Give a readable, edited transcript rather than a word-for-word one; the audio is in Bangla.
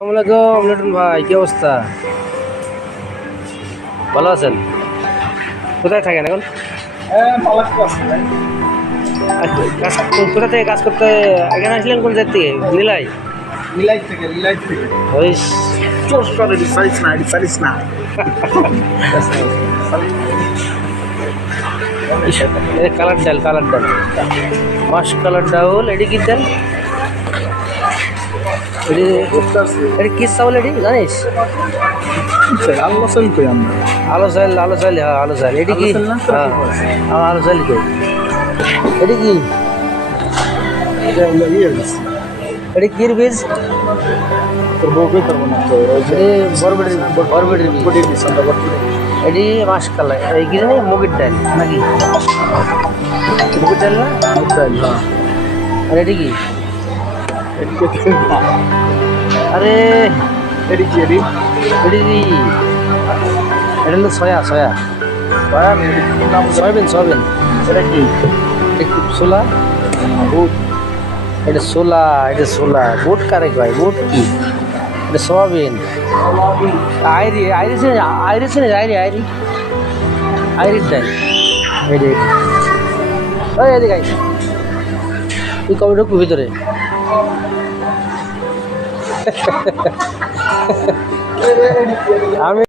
আসসালামু ভাই, কি অবস্থা? ভালো আছেন? কোথায় থাকেন এখন? কোথা থেকে কাজ করতে এখানে আসলেন? কোন জায়গা থেকে? নীলাই? ওই কালার ডাল মাস কালার ডাউল এটি কি দেন? এটি কি চাউল এটি জানিস? আলো চাইল হ্যাঁ আলো চাইল এটি কি? হ্যাঁ আলো চাইল কই এটি কি? এটি কির বীজ? বরবটির বীজ। এটি মাস কালার এই কি জানি মুগের ডাল নাকি? মুগের ডাল না? আর এটি কি? আরে এটি কি? এটা হলো সয়াবিন। এটা কি? ছোলা। এটা ছোলা বুট কারে কয়? বুট কি? এটা সয়াবিন। আইরির ডাল। এদিকে আয়। তুই কবে ঢুকবি ভিতরে? আমি